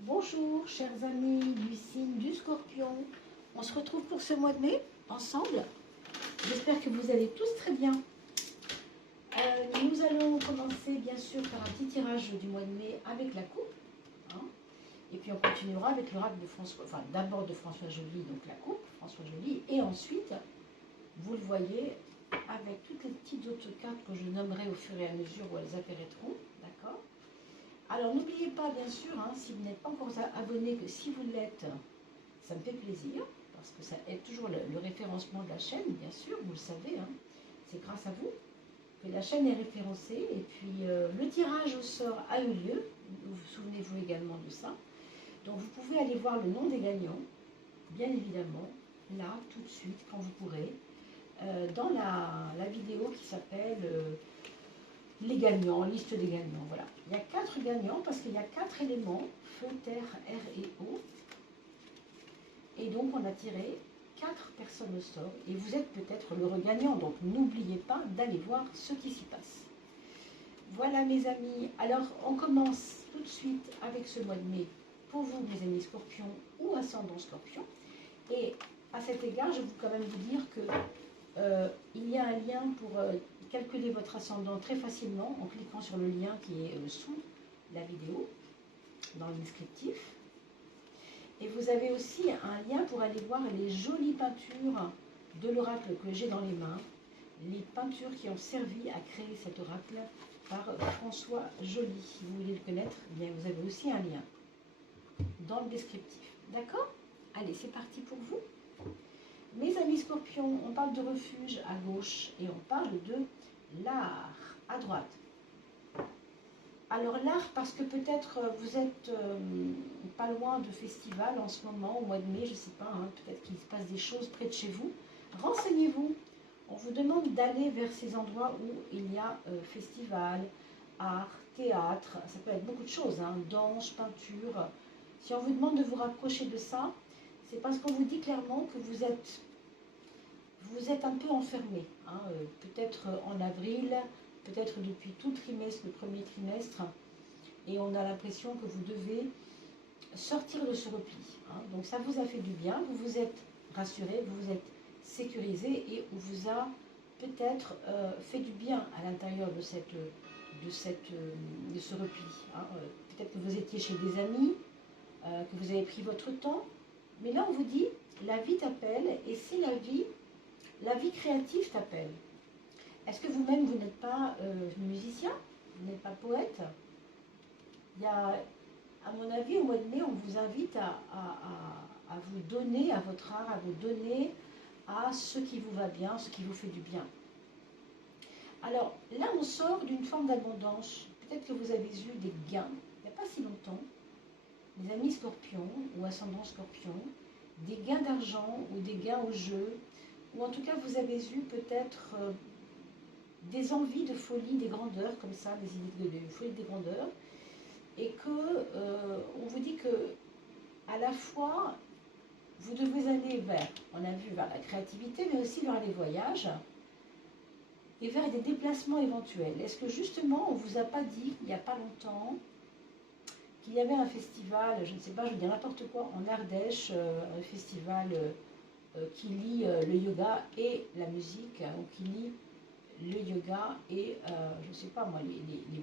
Bonjour chers amis du signe du Scorpion, on se retrouve pour ce mois de mai ensemble. J'espère que vous allez tous très bien. Nous allons commencer bien sûr par un petit tirage du mois de mai avec la coupe. Hein, et puis on continuera avec l'oracle de François, enfin d'abord de François Joly, donc la coupe, François Joly, et ensuite, vous le voyez, avec toutes les petites autres cartes que je nommerai au fur et à mesure où elles apparaîtront, d'accord? Alors n'oubliez pas bien sûr, hein, si vous n'êtes pas encore abonné, que si vous l'êtes, ça me fait plaisir, parce que ça aide toujours le référencement de la chaîne, bien sûr, vous le savez, hein, c'est grâce à vous que la chaîne est référencée, et puis le tirage au sort a eu lieu, vous souvenez-vous également de ça, donc vous pouvez aller voir le nom des gagnants, bien évidemment, là, tout de suite, quand vous pourrez, dans la vidéo qui s'appelle les gagnants, liste des gagnants, voilà. Il y a 4 gagnants parce qu'il y a 4 éléments, feu, terre, air et eau. Et donc on a tiré 4 personnes au sort et vous êtes peut-être le regagnant, donc n'oubliez pas d'aller voir ce qui s'y passe. Voilà mes amis, alors on commence tout de suite avec ce mois de mai pour vous mes amis scorpions ou ascendant scorpion. Et à cet égard, je veux quand même vous dire que il y a un lien pour calculer votre ascendant très facilement en cliquant sur le lien qui est sous la vidéo, dans le descriptif. Et vous avez aussi un lien pour aller voir les jolies peintures de l'oracle que j'ai dans les mains, les peintures qui ont servi à créer cet oracle par François Joly. Si vous voulez le connaître, eh bien vous avez aussi un lien dans le descriptif. D'accord? Allez, c'est parti pour vous. Mes amis scorpions, on parle de refuge à gauche et on parle de l'art à droite. Alors l'art, parce que peut-être vous êtes pas loin de festival en ce moment, au mois de mai, je ne sais pas, hein, peut-être qu'il se passe des choses près de chez vous. Renseignez-vous. On vous demande d'aller vers ces endroits où il y a festival, art, théâtre, ça peut être beaucoup de choses, hein, danse, peinture. Si on vous demande de vous rapprocher de ça, c'est parce qu'on vous dit clairement que vous êtes un peu enfermé, hein, peut-être en avril, peut-être depuis tout trimestre, le premier trimestre, et on a l'impression que vous devez sortir de ce repli. Hein. Donc ça vous a fait du bien, vous vous êtes rassuré, vous vous êtes sécurisé et on vous a peut-être fait du bien à l'intérieur de ce repli. Hein. Peut-être que vous étiez chez des amis, que vous avez pris votre temps, mais là on vous dit, la vie t'appelle, et c'est la vie créative t'appelle. Est-ce que vous-même, vous n'êtes pas musicien? Vous n'êtes pas poète? Il y a, à mon avis, au mois de mai, on vous invite à vous donner à votre art, à vous donner à ce qui vous va bien, ce qui vous fait du bien. Alors, là, on sort d'une forme d'abondance. Peut-être que vous avez eu des gains, il n'y a pas si longtemps, les amis scorpions ou ascendants scorpions, des gains d'argent ou des gains au jeu, ou en tout cas, vous avez eu peut-être des envies de folie, des grandeurs, comme ça, des idées de folie, des grandeurs, et que on vous dit que à la fois, vous devez aller vers, on a vu, vers la créativité, mais aussi vers les voyages, et vers des déplacements éventuels. Est-ce que justement, on ne vous a pas dit, il n'y a pas longtemps, qu'il y avait un festival, je ne sais pas, je veux dire n'importe quoi, en Ardèche, un festival qui lie le yoga et la musique, donc qui lie le yoga et, je ne sais pas moi, les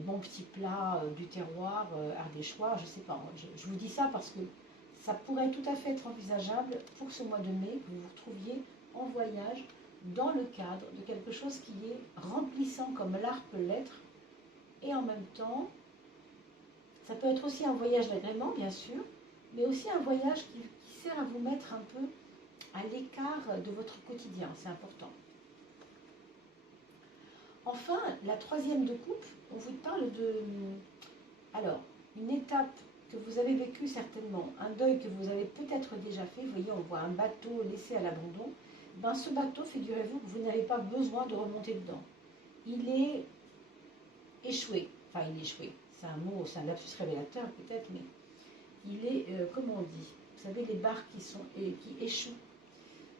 bons petits plats du terroir ardéchois, je ne sais pas. Je vous dis ça parce que ça pourrait tout à fait être envisageable pour ce mois de mai, que vous vous retrouviez en voyage dans le cadre de quelque chose qui est remplissant comme l'art peut l'être, et en même temps, ça peut être aussi un voyage d'agrément, bien sûr, mais aussi un voyage qui sert à vous mettre un peu à l'écart de votre quotidien, c'est important. Enfin, la troisième de coupe, on vous parle de, alors, une étape que vous avez vécue certainement, un deuil que vous avez peut-être déjà fait. Vous voyez, on voit un bateau laissé à l'abandon. Ben, ce bateau, figurez-vous que vous n'avez pas besoin de remonter dedans. Il est échoué. Enfin, il est échoué. C'est un mot, c'est un lapsus révélateur peut-être, mais il est, comment on dit, vous savez, les barques qui échouent.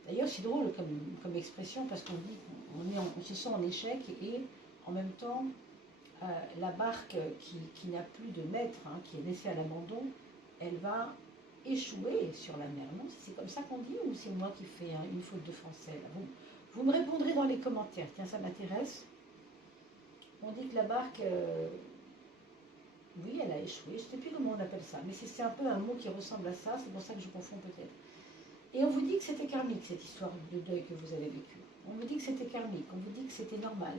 D'ailleurs, c'est drôle comme expression parce qu'on dit on se sent en échec et en même temps, la barque qui n'a plus de maître, hein, qui est laissée à l'abandon, elle va échouer sur la mer. Non, c'est comme ça qu'on dit ou c'est moi qui fais une faute de français là, vous me répondrez dans les commentaires. Tiens, ça m'intéresse. On dit que la barque, oui, elle a échoué. Je ne sais plus comment on appelle ça, mais c'est un peu un mot qui ressemble à ça. C'est pour ça que je confonds peut-être. Et on vous dit que c'était karmique, cette histoire de deuil que vous avez vécue. On vous dit que c'était karmique, on vous dit que c'était normal.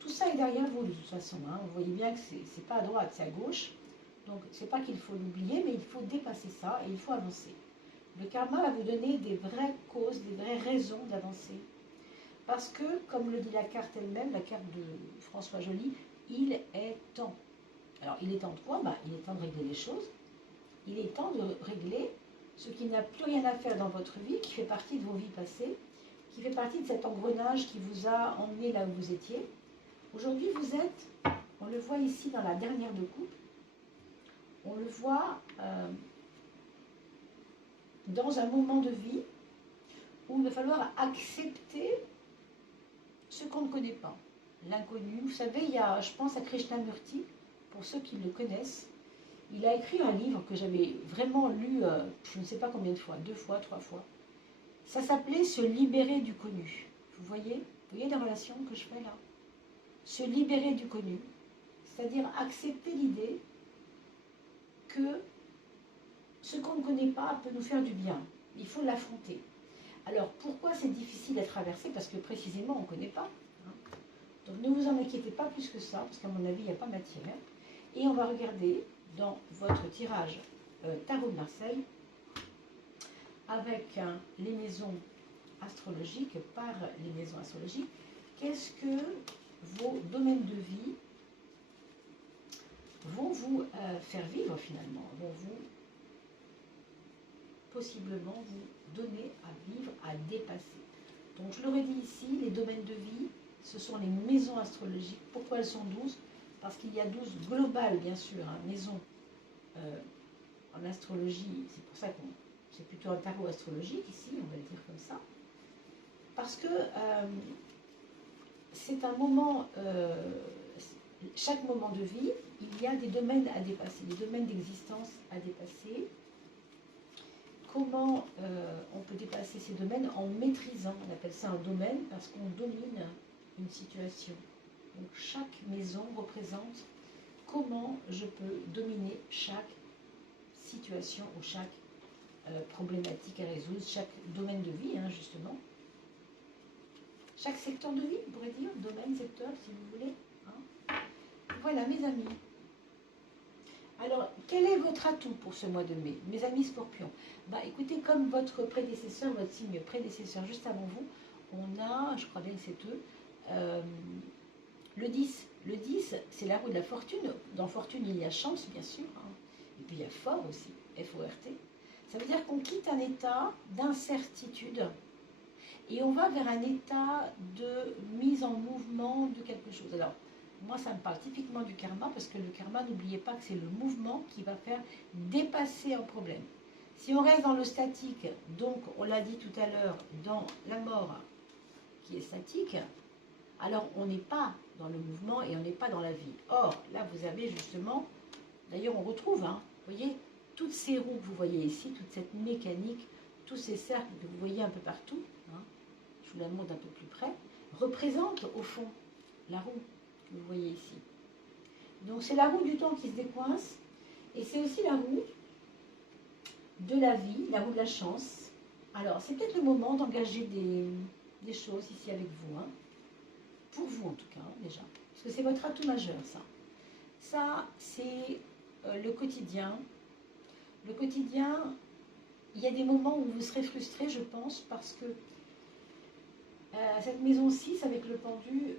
Tout ça est derrière vous de toute façon. Hein. Vous voyez bien que c'est pas à droite, c'est à gauche. Donc c'est pas qu'il faut l'oublier, mais il faut dépasser ça et il faut avancer. Le karma va vous donner des vraies causes, des vraies raisons d'avancer. Parce que, comme le dit la carte elle-même, la carte de François Joly, il est temps. Alors il est temps de quoi? Il est temps de régler les choses. Il est temps de régler ce qui n'a plus rien à faire dans votre vie, qui fait partie de vos vies passées, qui fait partie de cet engrenage qui vous a emmené là où vous étiez. Aujourd'hui, vous êtes, on le voit ici dans la dernière de coupe, on le voit dans un moment de vie où il va falloir accepter ce qu'on ne connaît pas, l'inconnu. Vous savez, il y a, je pense à Krishnamurti, pour ceux qui le connaissent, il a écrit un livre que j'avais vraiment lu, je ne sais pas combien de fois, 2 fois, 3 fois. Ça s'appelait « Se libérer du connu ». Vous voyez la relation que je fais là? Se libérer du connu, c'est-à-dire accepter l'idée que ce qu'on ne connaît pas peut nous faire du bien. Il faut l'affronter. Alors, pourquoi c'est difficile à traverser? Parce que précisément, on ne connaît pas. Hein. Donc, ne vous en inquiétez pas plus que ça, parce qu'à mon avis, il n'y a pas matière. Et on va regarder dans votre tirage Tarot de Marseille, avec les maisons astrologiques, par les maisons astrologiques, qu'est-ce que vos domaines de vie vont vous faire vivre finalement, vont vous possiblement vous donner à vivre, à dépasser. Donc je l'aurais dit ici, les domaines de vie, ce sont les maisons astrologiques. Pourquoi elles sont 12? Parce qu'il y a 12 globales, bien sûr, hein, maisons en astrologie. C'est pour ça que c'est plutôt un tarot astrologique ici, on va le dire comme ça. Parce que c'est un moment, chaque moment de vie, il y a des domaines à dépasser, des domaines d'existence à dépasser. Comment on peut dépasser ces domaines? En maîtrisant, on appelle ça un domaine parce qu'on domine une situation. Donc chaque maison représente comment je peux dominer chaque situation ou chaque problématique à résoudre, chaque domaine de vie, hein, justement. Chaque secteur de vie, on pourrait dire, domaine, secteur, si vous voulez. Hein. Voilà, mes amis. Alors, quel est votre atout pour ce mois de mai, mes amis scorpions? Écoutez, comme votre prédécesseur, votre signe prédécesseur juste avant vous, on a, je crois bien que c'est eux, le 10. Le 10, c'est la roue de la fortune. Dans fortune, il y a chance, bien sûr. Hein. Et puis, il y a fort aussi, F-O-R-T. Ça veut dire qu'on quitte un état d'incertitude et on va vers un état de mise en mouvement de quelque chose. Alors, moi, ça me parle typiquement du karma, parce que le karma, n'oubliez pas que c'est le mouvement qui va faire dépasser un problème. Si on reste dans le statique, donc, on l'a dit tout à l'heure, dans la mort, qui est statique, alors on n'est pas dans le mouvement et on n'est pas dans la vie. Or, là, vous avez justement, d'ailleurs, on retrouve, hein, vous voyez, toutes ces roues que vous voyez ici, toute cette mécanique, tous ces cercles que vous voyez un peu partout, hein, je vous la montre un peu plus près, représentent, au fond, la roue que vous voyez ici. Donc c'est la roue du temps qui se décoince, et c'est aussi la roue de la vie, la roue de la chance. Alors c'est peut-être le moment d'engager des choses ici avec vous, hein. Pour vous en tout cas, déjà, parce que c'est votre atout majeur, ça. Ça, c'est le quotidien. Le quotidien, il y a des moments où vous serez frustré, je pense, parce que cette maison 6 avec le pendu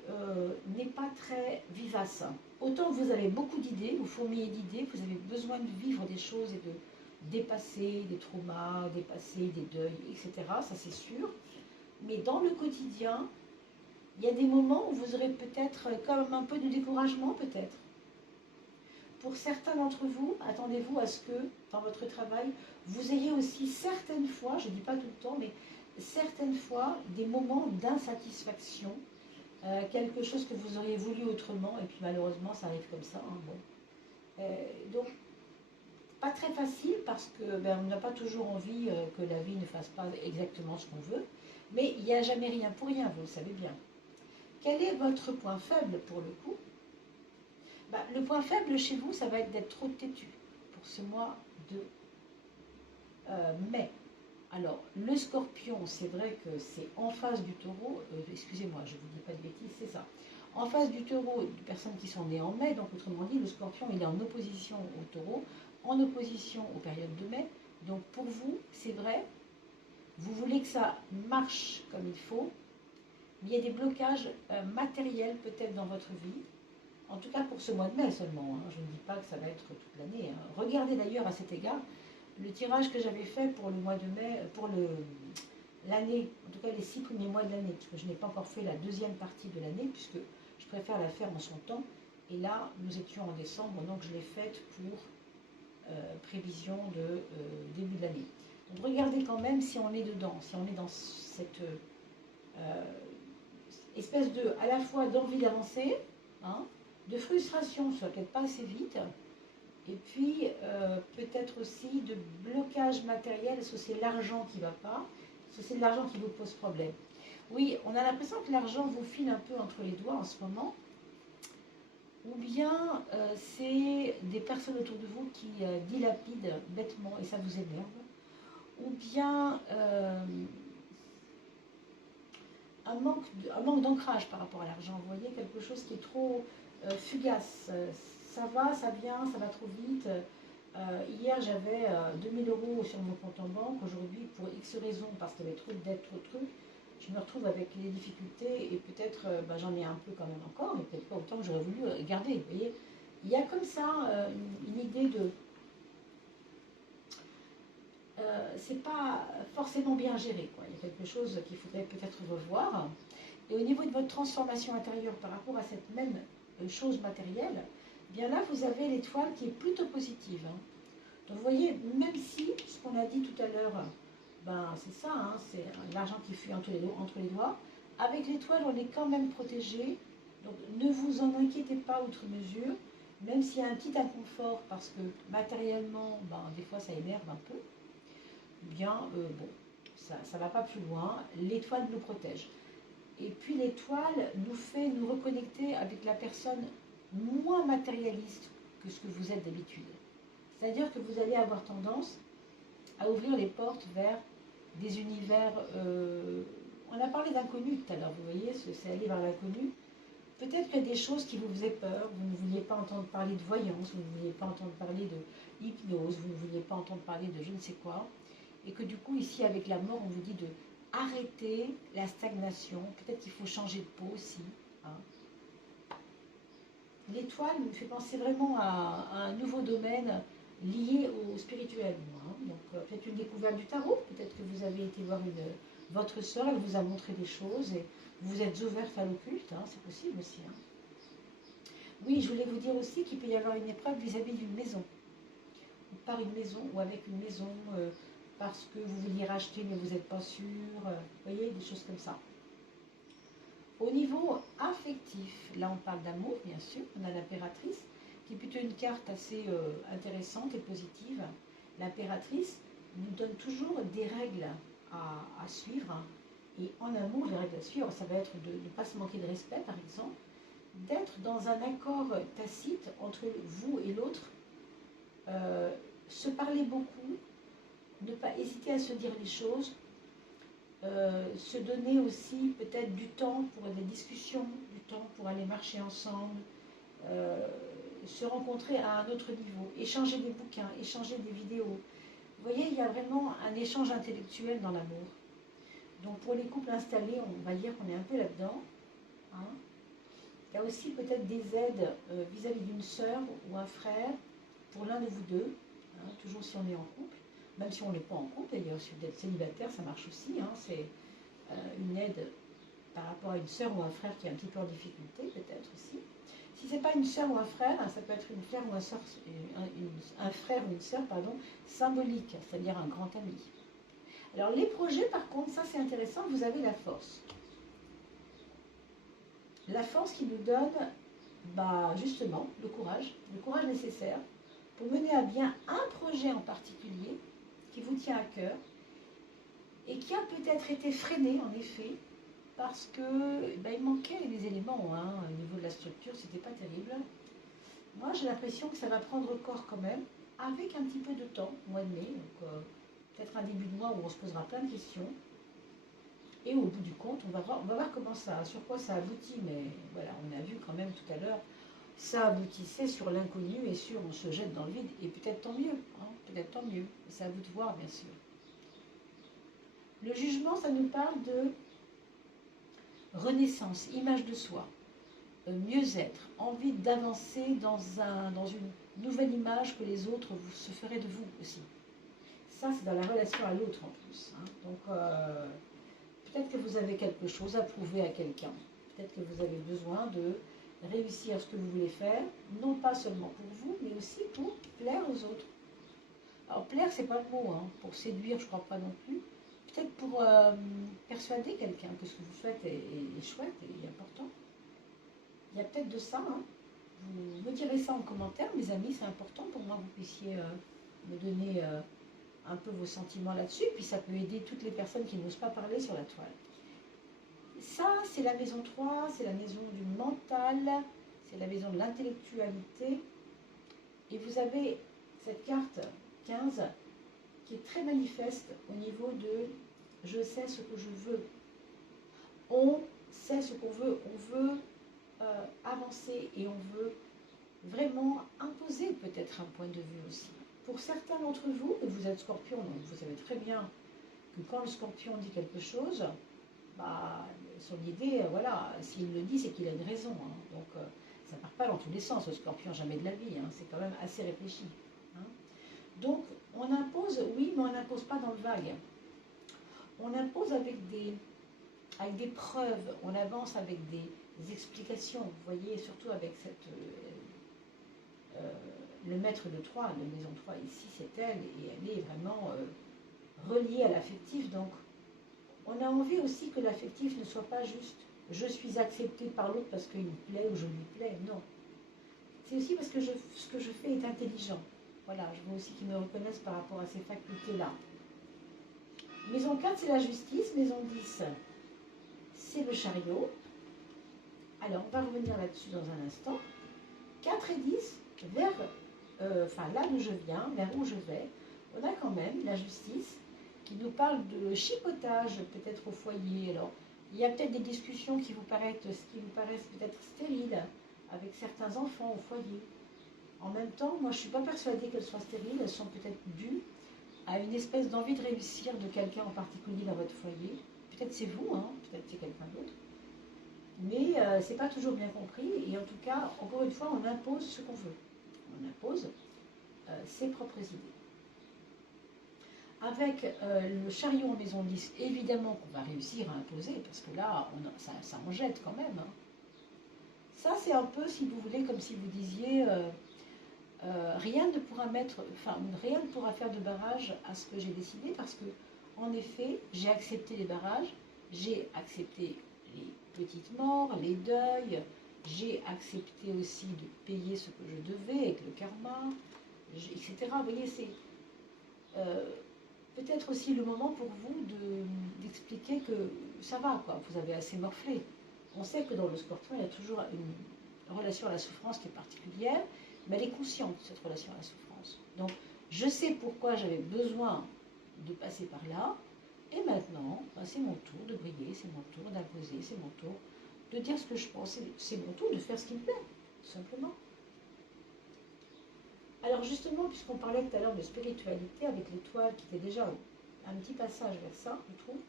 n'est pas très vivace. Autant vous avez beaucoup d'idées, vous fourmillez d'idées, vous avez besoin de vivre des choses et de dépasser des traumas, dépasser des deuils, etc. Ça c'est sûr. Mais dans le quotidien, il y a des moments où vous aurez peut-être comme un peu de découragement peut-être. Pour certains d'entre vous, attendez-vous à ce que dans votre travail, vous ayez aussi certaines fois, je ne dis pas tout le temps, mais certaines fois, des moments d'insatisfaction quelque chose que vous auriez voulu autrement, et puis malheureusement ça arrive comme ça. Hein, bon. Donc, pas très facile parce que ben, on n'a pas toujours envie que la vie ne fasse pas exactement ce qu'on veut, mais il n'y a jamais rien pour rien, vous le savez bien. Quel est votre point faible pour le coup? Ben, le point faible chez vous, ça va être d'être trop têtu pour ce mois de mai. Alors, le scorpion, c'est vrai que c'est en face du taureau, excusez-moi, je ne vous dis pas de bêtises, c'est ça. En face du taureau, des personnes qui sont nées en mai, donc autrement dit, le scorpion, il est en opposition au taureau, en opposition aux périodes de mai. Donc pour vous, c'est vrai, vous voulez que ça marche comme il faut, mais il y a des blocages matériels peut-être dans votre vie, en tout cas pour ce mois de mai seulement, hein. Je ne dis pas que ça va être toute l'année. Hein. Regardez d'ailleurs à cet égard, le tirage que j'avais fait pour le mois de mai, pour l'année, en tout cas les 6 premiers mois de l'année, parce que je n'ai pas encore fait la deuxième partie de l'année, puisque je préfère la faire en son temps. Et là, nous étions en décembre, donc je l'ai faite pour prévision de début de l'année. Donc regardez quand même si on est dedans, si on est dans cette espèce de, à la fois d'envie d'avancer, hein, de frustration, ça peut-être pas assez vite, et puis peut-être aussi de blocage matériel, est-ce que c'est l'argent qui ne va pas, est-ce que c'est de l'argent qui vous pose problème? Oui, on a l'impression que l'argent vous file un peu entre les doigts en ce moment, ou bien c'est des personnes autour de vous qui dilapident bêtement et ça vous énerve, ou bien un manque d'ancrage par rapport à l'argent. Vous voyez, quelque chose qui est trop fugace. Ça va, ça vient, ça va trop vite. Hier, j'avais 2000 euros sur mon compte en banque. Aujourd'hui, pour X raisons, parce qu'il y avait trop de dettes, trop de trucs, je me retrouve avec les difficultés et peut-être j'en ai un peu quand même encore, mais peut-être pas autant que j'aurais voulu garder. Vous voyez, il y a comme ça une idée de... c'est pas forcément bien géré, quoi. Il y a quelque chose qu'il faudrait peut-être revoir. Et au niveau de votre transformation intérieure par rapport à cette même chose matérielle, eh bien là, vous avez l'étoile qui est plutôt positive. Hein. Donc vous voyez, même si, ce qu'on a dit tout à l'heure, ben, c'est ça, hein, c'est l'argent qui fuit entre les doigts, avec l'étoile, on est quand même protégé. Donc ne vous en inquiétez pas outre mesure, même s'il y a un petit inconfort, parce que matériellement, ben, des fois, ça énerve un peu. Bien, bon, ça ne va pas plus loin. L'étoile nous protège. Et puis l'étoile nous fait nous reconnecter avec la personne moins matérialiste que ce que vous êtes d'habitude. C'est-à-dire que vous allez avoir tendance à ouvrir les portes vers des univers... on a parlé d'inconnu tout à l'heure, vous voyez, c'est aller vers l'inconnu. Peut-être qu'il y a des choses qui vous faisaient peur, vous ne vouliez pas entendre parler de voyance, vous ne vouliez pas entendre parler de hypnose, vous ne vouliez pas entendre parler de je ne sais quoi. Et que du coup, ici, avec la mort, on vous dit de arrêter la stagnation. Peut-être qu'il faut changer de peau aussi. Hein. L'étoile me fait penser vraiment à un nouveau domaine lié au spirituel. Hein. Donc, peut-être une découverte du tarot. Peut-être que vous avez été voir votre sœur, elle vous a montré des choses et vous êtes ouverte à l'occulte. Hein. C'est possible aussi. Hein. Oui, je voulais vous dire aussi qu'il peut y avoir une épreuve vis-à-vis d'une maison. Ou par une maison, ou avec une maison... parce que vous vouliez racheter mais vous n'êtes pas sûr, vous voyez, des choses comme ça. Au niveau affectif, là on parle d'amour bien sûr, on a l'impératrice, qui est plutôt une carte assez intéressante et positive. L'impératrice nous donne toujours des règles à suivre, hein. Et en amour, les règles à suivre, ça va être de ne pas se manquer de respect par exemple, d'être dans un accord tacite entre vous et l'autre, se parler beaucoup, ne pas hésiter à se dire les choses, se donner aussi peut-être du temps pour des discussions, du temps pour aller marcher ensemble, se rencontrer à un autre niveau, échanger des bouquins, échanger des vidéos. Vous voyez, il y a vraiment un échange intellectuel dans l'amour. Donc pour les couples installés, on va dire qu'on est un peu là-dedans. Hein. Il y a aussi peut-être des aides vis-à-vis d'une sœur ou un frère pour l'un de vous deux, hein, toujours si on est en couple. Même si on n'est pas en couple, d'ailleurs, si vous êtes célibataire, ça marche aussi. Hein, c'est une aide par rapport à une sœur ou un frère qui est un petit peu en difficulté, peut-être aussi. Si ce n'est pas une sœur ou un frère, hein, ça peut être une frère ou un frère ou une sœur, pardon, symbolique, c'est-à-dire un grand ami. Alors les projets, par contre, ça c'est intéressant, vous avez la force. la force qui nous donne, bah, justement, le courage nécessaire pour mener à bien un projet en particulier qui vous tient à cœur et qui a peut-être été freiné, en effet, parce que bah, il manquait des éléments, hein, au niveau de la structure, c'était pas terrible. Moi, j'ai l'impression que ça va prendre corps quand même, avec un petit peu de temps, mois de mai, donc peut-être un début de mois où on se posera plein de questions. Et au bout du compte, on va voir comment ça, sur quoi ça aboutit. Mais voilà, on a vu quand même tout à l'heure, ça aboutissait sur l'inconnu et sur on se jette dans le vide. Et peut-être tant mieux, hein, peut-être tant mieux. C'est à vous de voir, bien sûr. Le jugement, ça nous parle de renaissance, image de soi, mieux-être, envie d'avancer dans une nouvelle image que les autres se feraient de vous aussi. Ça, c'est dans la relation à l'autre en plus. Hein. Donc, peut-être que vous avez quelque chose à prouver à quelqu'un. Peut-être que vous avez besoin de réussir ce que vous voulez faire, non pas seulement pour vous, mais aussi pour plaire aux autres. Alors, plaire, c'est pas le mot. Hein. Pour séduire, je crois pas non plus. Peut-être pour persuader quelqu'un que ce que vous faites est chouette et important. Il y a peut-être de ça. Hein. Vous me direz ça en commentaire, mes amis. C'est important pour moi que vous puissiez me donner un peu vos sentiments là-dessus. Puis ça peut aider toutes les personnes qui n'osent pas parler sur la toile. Ça, c'est la maison 3, c'est la maison du mental, c'est la maison de l'intellectualité. Et vous avez cette carte 15 qui est très manifeste au niveau de « je sais ce que je veux ». On sait ce qu'on veut, on veut avancer et on veut vraiment imposer peut-être un point de vue aussi. Pour certains d'entre vous, vous êtes scorpion, donc vous savez très bien que quand le scorpion dit quelque chose, bah, son idée, voilà, s'il le dit, c'est qu'il a une raison. Hein. Donc, ça ne part pas dans tous les sens, le scorpion, jamais de la vie. Hein. C'est quand même assez réfléchi. Hein. Donc, on impose, oui, mais on n'impose pas dans le vague. On impose avec des preuves, on avance avec des explications. Vous voyez, surtout avec le maître de 3, la maison 3 ici, c'est elle, et elle est vraiment reliée à l'affectif. Donc, on a envie aussi que l'affectif ne soit pas juste « je suis acceptée par l'autre parce qu'il me plaît ou je lui plais ». Non. C'est aussi parce que ce que je fais est intelligent. Voilà, je veux aussi qu'ils me reconnaissent par rapport à ces facultés-là. Maison 4, c'est la justice. Maison 10, c'est le chariot. Alors, on va revenir là-dessus dans un instant. 4 et 10, là d'où je viens, vers où je vais, on a quand même la justice qui nous parle de chipotage peut-être au foyer. Alors, il y a peut-être des discussions qui vous paraissent peut-être stériles avec certains enfants au foyer. En même temps, moi je ne suis pas persuadée qu'elles soient stériles, elles sont peut-être dues à une espèce d'envie de réussir de quelqu'un en particulier dans votre foyer. Peut-être c'est vous, hein, peut-être c'est quelqu'un d'autre. Mais c'est pas toujours bien compris et en tout cas, encore une fois, on impose ce qu'on veut. On impose ses propres idées. Avec le chariot en maison 10, évidemment qu'on va réussir à imposer, parce que là, ça en jette quand même. Hein. Ça, c'est un peu, si vous voulez, comme si vous disiez, rien ne pourra faire de barrage à ce que j'ai décidé, parce que, en effet, j'ai accepté les barrages, j'ai accepté les petites morts, les deuils, j'ai accepté aussi de payer ce que je devais avec le karma, etc. Vous voyez, c'est peut-être aussi le moment pour vous d'expliquer que ça va, quoi, vous avez assez morflé. On sait que dans le scorpion, il y a toujours une relation à la souffrance qui est particulière, mais elle est consciente, cette relation à la souffrance. Donc, je sais pourquoi j'avais besoin de passer par là, et maintenant, c'est mon tour de briller, c'est mon tour d'imposer, c'est mon tour de dire ce que je pense, c'est mon tour de faire ce qui me plaît, tout simplement. Alors justement, puisqu'on parlait tout à l'heure de spiritualité avec l'étoile qui était déjà un petit passage vers ça, je trouve,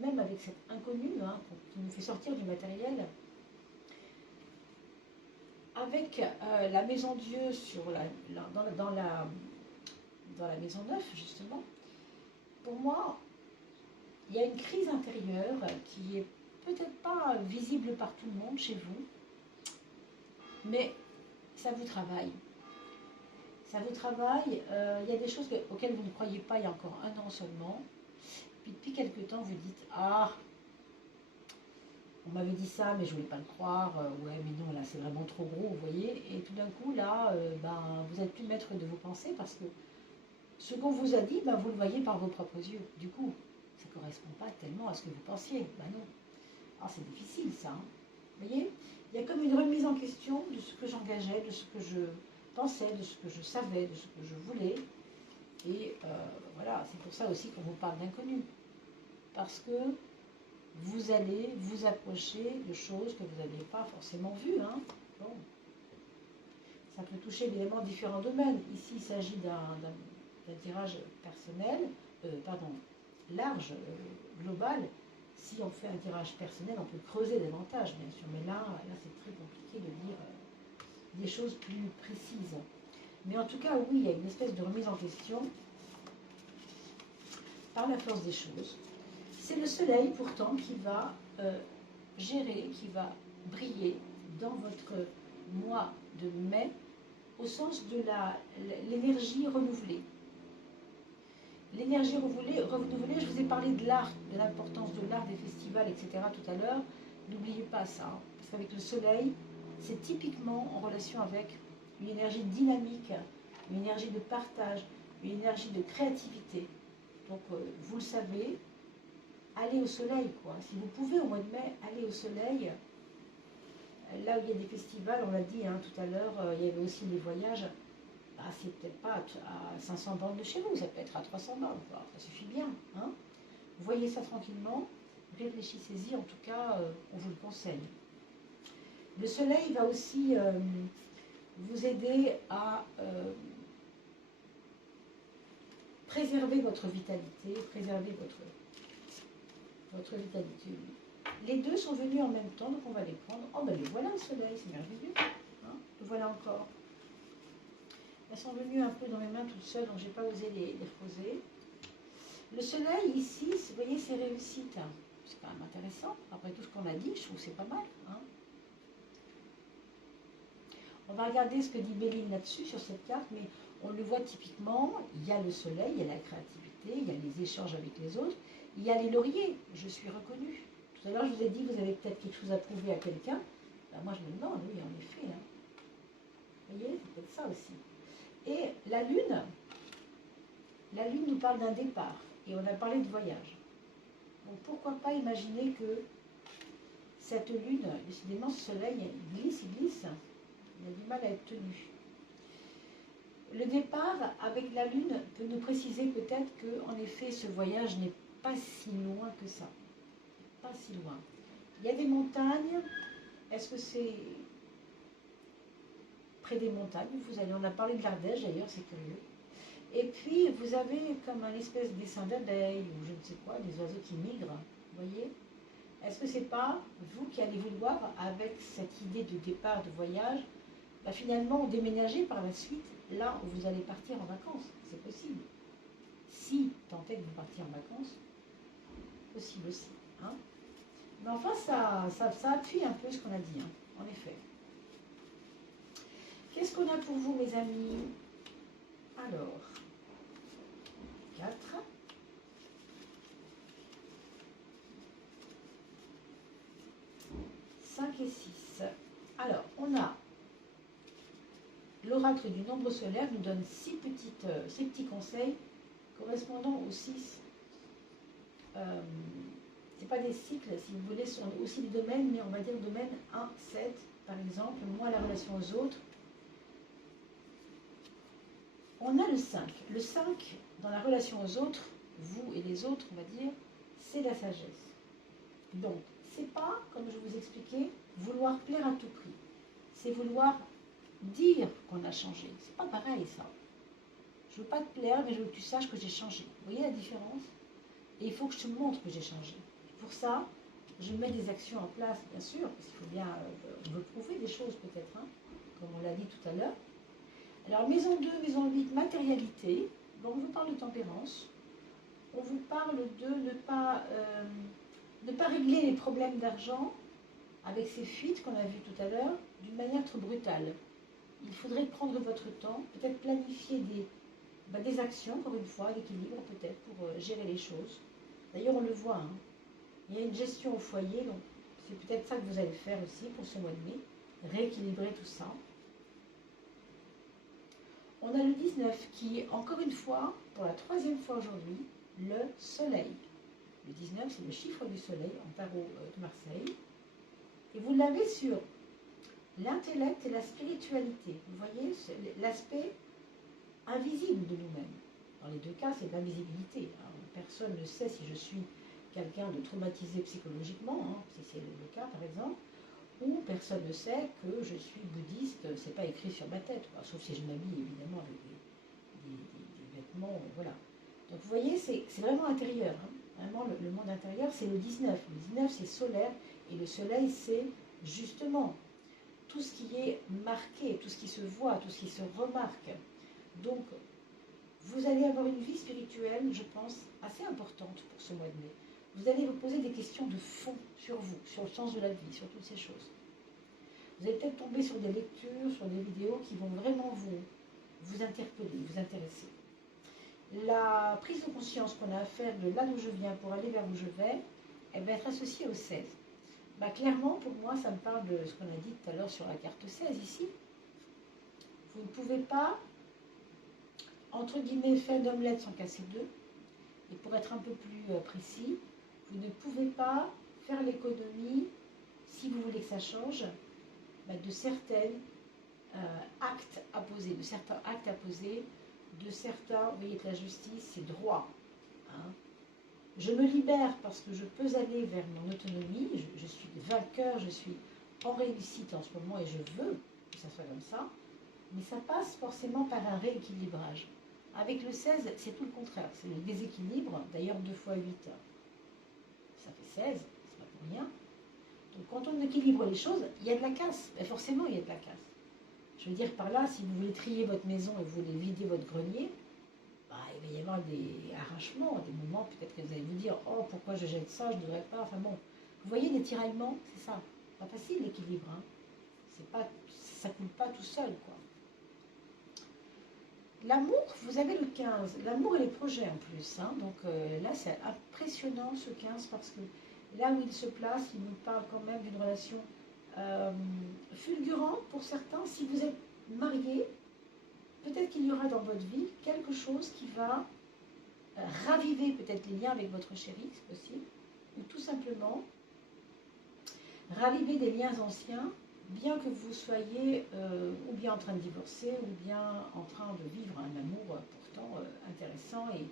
même avec cette inconnue hein, qui nous fait sortir du matériel, avec la maison Dieu dans la maison 9, justement, pour moi, il y a une crise intérieure qui est peut-être pas visible par tout le monde chez vous, mais ça vous travaille. Ça vous travaille, il y a des choses auxquelles vous ne croyez pas il y a encore un an seulement. Puis depuis quelque temps, vous dites « Ah, on m'avait dit ça, mais je voulais pas le croire, ouais, mais non, là, c'est vraiment trop gros, vous voyez. Et tout d'un coup, là, vous n'êtes plus maître de vos pensées parce que ce qu'on vous a dit, vous le voyez par vos propres yeux. Du coup, ça ne correspond pas tellement à ce que vous pensiez. Non. Alors, c'est difficile, ça. Vous voyez, il y a comme une remise en question de ce que j'engageais, de ce que je pensais, de ce que je savais, de ce que je voulais. Et voilà, c'est pour ça aussi qu'on vous parle d'inconnu. Parce que vous allez vous approcher de choses que vous n'aviez pas forcément vues. Bon. Ça peut toucher évidemment différents domaines. Ici, il s'agit d'un tirage personnel, large, global. Si on fait un tirage personnel, on peut creuser davantage, bien sûr. Mais là c'est très compliqué de dire des choses plus précises. Mais en tout cas, oui, il y a une espèce de remise en question par la force des choses. C'est le soleil, pourtant, qui va gérer, qui va briller dans votre mois de mai, au sens de l'énergie renouvelée. L'énergie renouvelée, je vous ai parlé de l'art, de l'importance de l'art, des festivals, etc. tout à l'heure. N'oubliez pas ça, parce qu'avec le soleil, c'est typiquement en relation avec une énergie dynamique, une énergie de partage, une énergie de créativité. Donc, vous le savez, allez au soleil, quoi. Si vous pouvez, au mois de mai, allez au soleil. Là où il y a des festivals, on l'a dit tout à l'heure, il y avait aussi des voyages. C'est peut-être pas à 500 bornes de chez vous, ça peut être à 300 bornes, ça suffit bien. Vous voyez ça tranquillement, réfléchissez-y, en tout cas, on vous le conseille. Le soleil va aussi vous aider à préserver votre vitalité, préserver votre vitalité. Les deux sont venus en même temps, donc on va les prendre. Oh ben les voilà le soleil, c'est merveilleux. Le voilà encore. Elles sont venues un peu dans mes mains toutes seules, donc j'ai pas osé les reposer. Le soleil ici, vous voyez, c'est réussite. C'est quand même intéressant. Après tout ce qu'on a dit, je trouve que c'est pas mal. On va regarder ce que dit Béline là-dessus, sur cette carte, mais on le voit typiquement, il y a le soleil, il y a la créativité, il y a les échanges avec les autres, il y a les lauriers, je suis reconnue. Tout à l'heure, je vous ai dit, vous avez peut-être quelque chose à prouver à quelqu'un. Moi, je me demande, oui, en effet. Vous voyez, c'est peut-être ça aussi. Et la lune nous parle d'un départ, et on a parlé de voyage. Donc pourquoi pas imaginer que cette lune, décidément ce soleil, il glisse, il a du mal à être tenu. Le départ avec la lune peut nous préciser peut-être que, en effet, ce voyage n'est pas si loin que ça. Pas si loin. Il y a des montagnes, est-ce que c'est près des montagnes? On a parlé de l'Ardèche d'ailleurs, c'est curieux. Et puis, vous avez comme un espèce d'essaim d'abeilles, ou je ne sais quoi, des oiseaux qui migrent, vous voyez. Est-ce que c'est pas vous qui allez vouloir, avec cette idée de départ, de voyage, finalement déménager par la suite, là où vous allez partir en vacances? C'est possible. Si tant est que vous partiez en vacances, possible aussi. Mais enfin, ça appuie un peu ce qu'on a dit, en effet. Qu'est-ce qu'on a pour vous, mes amis? Alors, 4. 5 et 6. Alors, on a l'oracle du nombre solaire nous donne 6 petits conseils correspondant aux 6. C'est pas des cycles, si vous voulez, ce sont aussi des domaines, mais on va dire domaine 1, 7, par exemple, moi, la relation aux autres. On a le 5. Le 5, dans la relation aux autres, vous et les autres, on va dire, c'est la sagesse. Donc, c'est pas, comme je vous expliquais, vouloir plaire à tout prix. C'est vouloir dire qu'on a changé. C'est pas pareil, ça. Je veux pas te plaire, mais je veux que tu saches que j'ai changé. Vous voyez la différence? Et il faut que je te montre que j'ai changé. Pour ça, je mets des actions en place, bien sûr, parce qu'il faut bien, on veut prouver des choses peut-être, comme on l'a dit tout à l'heure. Alors, maison 2, maison 8, matérialité. Bon, on vous parle de tempérance. On vous parle de ne pas régler les problèmes d'argent avec ces fuites qu'on a vues tout à l'heure d'une manière trop brutale. Il faudrait prendre votre temps, peut-être planifier des actions, encore une fois, d'équilibre peut-être pour gérer les choses. D'ailleurs, on le voit, il y a une gestion au foyer, donc C'est peut-être ça que vous allez faire aussi pour ce mois de mai. Rééquilibrer tout ça. On a le 19 qui est, encore une fois, pour la troisième fois aujourd'hui, le soleil. Le 19, c'est le chiffre du soleil en tarot de Marseille. Et vous l'avez sur l'intellect et la spiritualité. Vous voyez l'aspect invisible de nous-mêmes. Dans les deux cas, c'est de l'invisibilité. Personne ne sait si je suis quelqu'un de traumatisé psychologiquement, si c'est le cas par exemple, ou personne ne sait que je suis bouddhiste, c'est pas écrit sur ma tête, quoi, sauf si je m'habille évidemment avec des vêtements, voilà. Donc vous voyez, c'est vraiment intérieur. Vraiment, le monde intérieur, c'est le 19. Le 19, c'est solaire, et le soleil, c'est justement tout ce qui est marqué, tout ce qui se voit, tout ce qui se remarque. Donc, vous allez avoir une vie spirituelle, je pense, assez importante pour ce mois de mai. Vous allez vous poser des questions de fond sur vous, sur le sens de la vie, sur toutes ces choses. Vous allez peut-être tomber sur des lectures, sur des vidéos qui vont vraiment vous interpeller, vous intéresser. La prise de conscience qu'on a à faire de là d'où je viens pour aller vers où je vais, elle va être associée au 16. Bah, clairement, pour moi, ça me parle de ce qu'on a dit tout à l'heure sur la carte 16 ici. Vous ne pouvez pas, entre guillemets, faire d'omelette sans casser deux. Et pour être un peu plus précis, vous ne pouvez pas faire l'économie, si vous voulez que ça change, de certains actes à poser, de certains, vous voyez que la justice, c'est droit. Je me libère parce que je peux aller vers mon autonomie, je suis vainqueur, je suis en réussite en ce moment et je veux que ça soit comme ça, mais ça passe forcément par un rééquilibrage. Avec le 16, c'est tout le contraire, c'est le déséquilibre, d'ailleurs 2 fois 8, ça fait 16, c'est pas pour rien. Donc quand on équilibre les choses, il y a de la casse, et forcément il y a de la casse. Je veux dire par là, si vous voulez trier votre maison et vous voulez vider votre grenier, il va y avoir des arrachements, des moments peut-être que vous allez vous dire « Oh, pourquoi je jette ça, je ne devrais pas », enfin bon. Vous voyez les tiraillements, c'est ça. Pas facile l'équilibre, ça ne coule pas tout seul, quoi. L'amour, vous avez le 15, l'amour et les projets en plus, donc là c'est impressionnant ce 15 parce que là où il se place, il nous parle quand même d'une relation fulgurante pour certains. Si vous êtes marié, peut-être qu'il y aura dans votre vie quelque chose qui va raviver peut-être les liens avec votre chéri, c'est possible, ou tout simplement raviver des liens anciens, bien que vous soyez ou bien en train de divorcer, ou bien en train de vivre un amour pourtant intéressant, et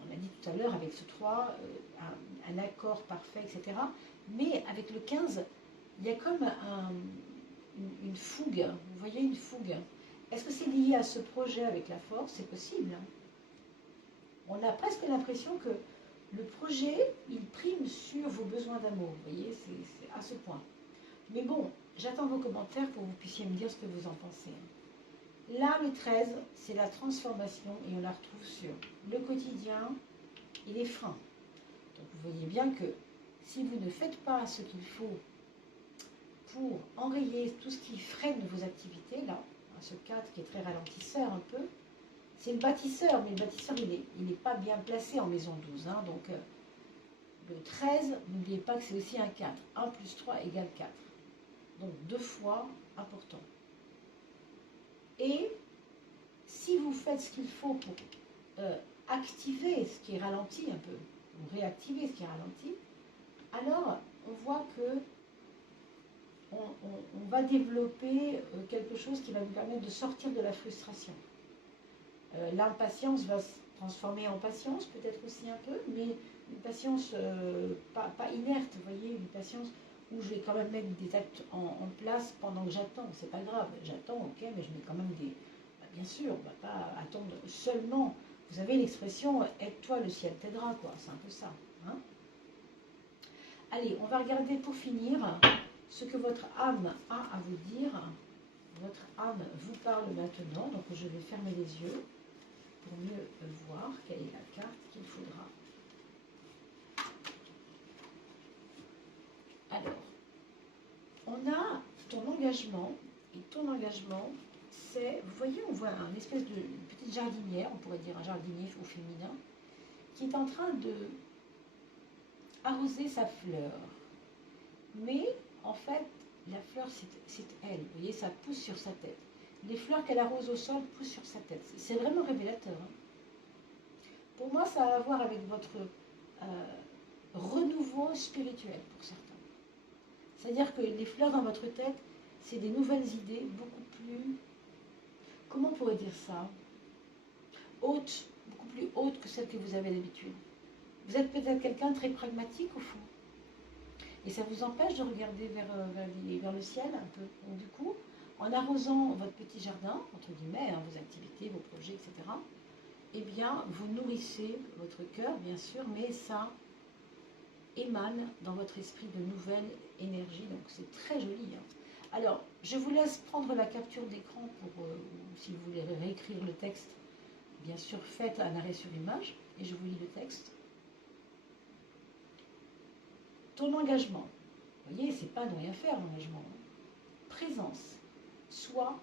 on a dit tout à l'heure avec ce 3, un accord parfait, etc. Mais avec le 15, il y a comme une fougue, vous voyez une fougue. Est-ce que c'est lié à ce projet avec la force? C'est possible. On a presque l'impression que le projet, il prime sur vos besoins d'amour. Vous voyez, c'est à ce point. Mais bon, j'attends vos commentaires pour que vous puissiez me dire ce que vous en pensez. Là, le 13, c'est la transformation et on la retrouve sur le quotidien et les freins. Donc vous voyez bien que si vous ne faites pas ce qu'il faut pour enrayer tout ce qui freine vos activités, là, ce 4 qui est très ralentisseur un peu, c'est le bâtisseur, mais le bâtisseur, il n'est pas bien placé en maison 12. Donc, le 13, n'oubliez pas que c'est aussi un 4. 1 plus 3 égale 4. Donc, 2 fois important. Et si vous faites ce qu'il faut pour activer ce qui est ralenti un peu, ou réactiver ce qui est ralenti, alors on voit que on va développer quelque chose qui va nous permettre de sortir de la frustration. L'impatience va se transformer en patience, peut-être aussi un peu, mais une patience pas inerte, vous voyez, une patience où je vais quand même mettre des actes en place pendant que j'attends. C'est pas grave, j'attends, ok, mais je mets quand même des... bien sûr, on ne va pas attendre seulement. Vous avez l'expression « aide-toi, le ciel t'aidera », quoi, c'est un peu ça. Allez, on va regarder pour finir ce que votre âme a à vous dire. Votre âme vous parle maintenant, donc je vais fermer les yeux pour mieux voir quelle est la carte qu'il faudra. Alors, on a ton engagement, et ton engagement, c'est, vous voyez, on voit une espèce de petite jardinière, on pourrait dire un jardinier au féminin, qui est en train de arroser sa fleur. Mais en fait, la fleur, c'est elle. Vous voyez, ça pousse sur sa tête. Les fleurs qu'elle arrose au sol poussent sur sa tête. C'est vraiment révélateur. Hein. Pour moi, ça a à voir avec votre renouveau spirituel pour certains. C'est-à-dire que les fleurs dans votre tête, c'est des nouvelles idées beaucoup plus, comment on pourrait dire ça, hautes, beaucoup plus hautes que celles que vous avez d'habitude. Vous êtes peut-être quelqu'un de très pragmatique au fond. Et ça vous empêche de regarder vers le ciel un peu. Donc, du coup, en arrosant votre petit jardin, entre guillemets, hein, vos activités, vos projets, etc., eh bien, vous nourrissez votre cœur, bien sûr, mais ça émane dans votre esprit de nouvelles énergies. Donc, c'est très joli. Hein. Alors, je vous laisse prendre la capture d'écran pour, si vous voulez réécrire le texte, bien sûr, faites un arrêt sur image et je vous lis le texte. Ton engagement. Vous voyez, c'est pas de rien faire l'engagement. Présence. Soi.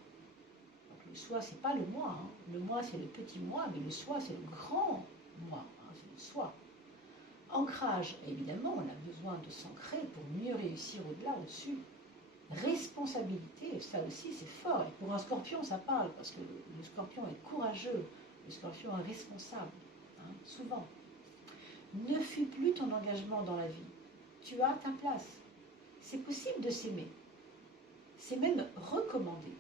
Donc le soi, c'est pas le moi. Hein. Le moi, c'est le petit moi, mais le soi, c'est le grand moi. Hein, c'est le soi. Ancrage. Évidemment, on a besoin de s'ancrer pour mieux réussir au-delà, au-dessus. Responsabilité, ça aussi, c'est fort. Et pour un scorpion, ça parle, parce que le scorpion est courageux. Le scorpion est responsable. Hein, souvent. Ne fuis plus ton engagement dans la vie. Tu as ta place. C'est possible de s'aimer. C'est même recommandé.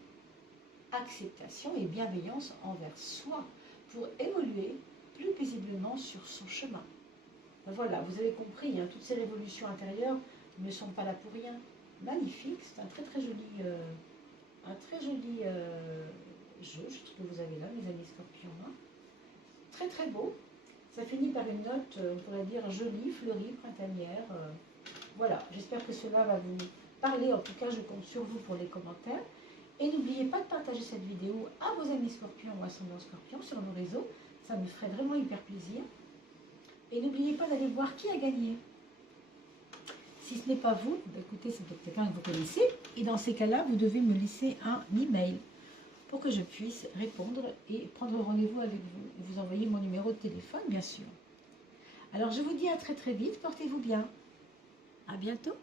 Acceptation et bienveillance envers soi pour évoluer plus paisiblement sur son chemin. Ben voilà, vous avez compris, hein, toutes ces révolutions intérieures ne sont pas là pour rien. Magnifique, c'est un très joli jeu que vous avez là, mes amis scorpions. Hein. Très beau. Ça finit par une note, on pourrait dire jolie, fleurie, printanière. Voilà, j'espère que cela va vous parler. En tout cas, je compte sur vous pour les commentaires. Et n'oubliez pas de partager cette vidéo à vos amis scorpions ou ascendants scorpions sur nos réseaux. Ça me ferait vraiment hyper plaisir. Et n'oubliez pas d'aller voir qui a gagné. Si ce n'est pas vous, écoutez, c'est peut-être quelqu'un que vous connaissez. Et dans ces cas-là, vous devez me laisser un email pour que je puisse répondre et prendre rendez-vous avec vous. Et vous envoyer mon numéro de téléphone, bien sûr. Alors, je vous dis à très vite. Portez-vous bien. À bientôt.